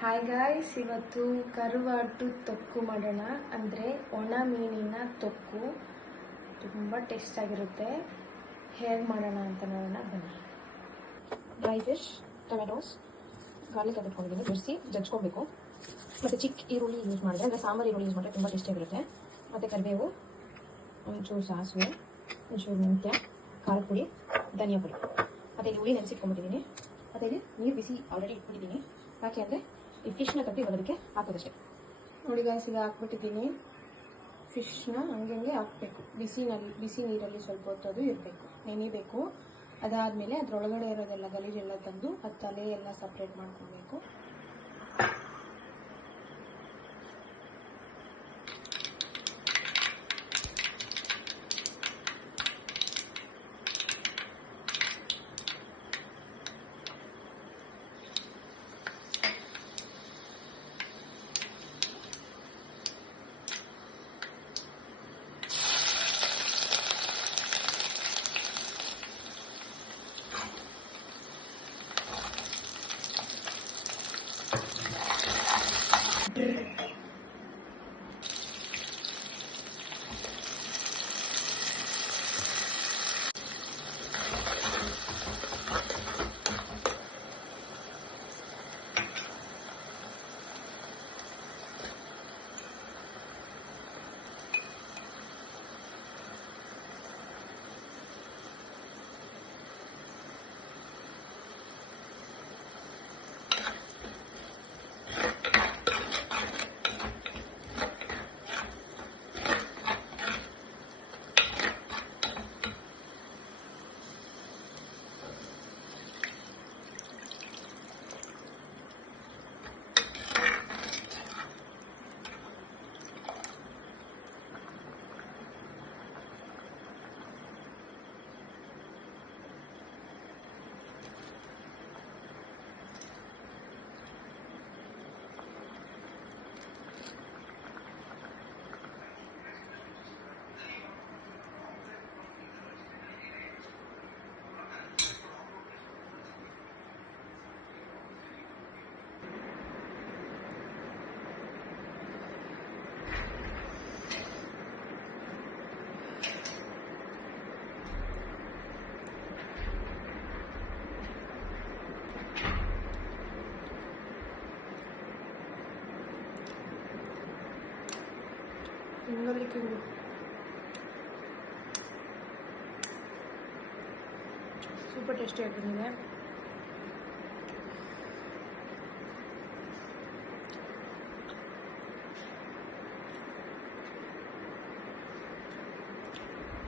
Hi guys, ಇವತ್ತು ಕರುವಾಟು ತೊಕ್ಕು ಮಾಡೋಣ. ಅಂದರೆ ಒಣ ಮೀನಿನ ತೊಕ್ಕು ತುಂಬ ಟೇಸ್ಟಾಗಿರುತ್ತೆ. ಹೇಗೆ ಮಾಡೋಣ ಅಂತ ನೋಡೋಣ ಬನ್ನಿ. ಡ್ರೈ ಫಿಶ್, ಟೊಮೆಟೋಸ್, ಗಾರ್ಲಿಕ್ ಎತ್ತಿಟ್ಕೊಂಡಿದ್ದೀನಿ, ಬಿಡಿಸಿ ಜಜ್ಕೊಬೇಕು. ಮತ್ತು ಚಿಕ್ಕ ಈರುಳ್ಳಿ ಯೂಸ್ ಮಾಡಿದ್ರೆ, ಅಂದರೆ ಸಾಂಬಾರು ಈರುಳ್ಳಿ ಯೂಸ್ ಮಾಡಿದ್ರೆ ತುಂಬ ಟೇಸ್ಟಿಯಾಗಿರುತ್ತೆ. ಮತ್ತು ಕರಿಬೇವು, ಒಂಚೂರು ಸಾಸಿವೆ, ಒಂಚೂರು ಮೆಂತ್ಯ, ಖಾರದ ಪುಡಿ, ಧನಿಯಾ ಪುಡಿ. ಮತ್ತು ಇಲ್ಲಿ ಹುಳಿ ನೆನೆಸಿಟ್ಕೊಂಡ್ಬಿಟ್ಟಿದ್ದೀನಿ. ಮತ್ತು ಇಲ್ಲಿ ನೀರು ಬಿಸಿ ಆಲ್ರೆಡಿ ಇಟ್ಬಿಟ್ಟಿದ್ದೀನಿ. ಯಾಕೆ ಅಂದರೆ ಈ ಫಿಶ್ನ ತಟ್ಟಿ ಅದಕ್ಕೆ ಹಾಕೋದಷ್ಟೇ. ನೋಡಿ ಗಾಯ್ಸ್, ಈಗ ಹಾಕ್ಬಿಟ್ಟಿದ್ದೀನಿ. ಫಿಶ್ನ ಹಂಗೆ ಹಾಕಬೇಕು. ಬಿಸಿ ನೀರಲ್ಲಿ ಸ್ವಲ್ಪ ಹೊತ್ತು ಅದು ಇರಬೇಕು, ನೆನಿಬೇಕು. ಅದಾದಮೇಲೆ ಅದರೊಳಗಡೆ ಇರೋದೆಲ್ಲ ಗಲೀಜೆಲ್ಲ ತಂದು ಅದು ತಲೆ ಎಲ್ಲ ಸಪ್ರೇಟ್ ಮಾಡ್ಕೊಬೇಕು. ಹಿಂಗಲಿಕ್ಕೆ ಬಿಡು. ಸೂಪರ್ ಟೇಸ್ಟಿ ಆಗಿರುತ್ತೆ.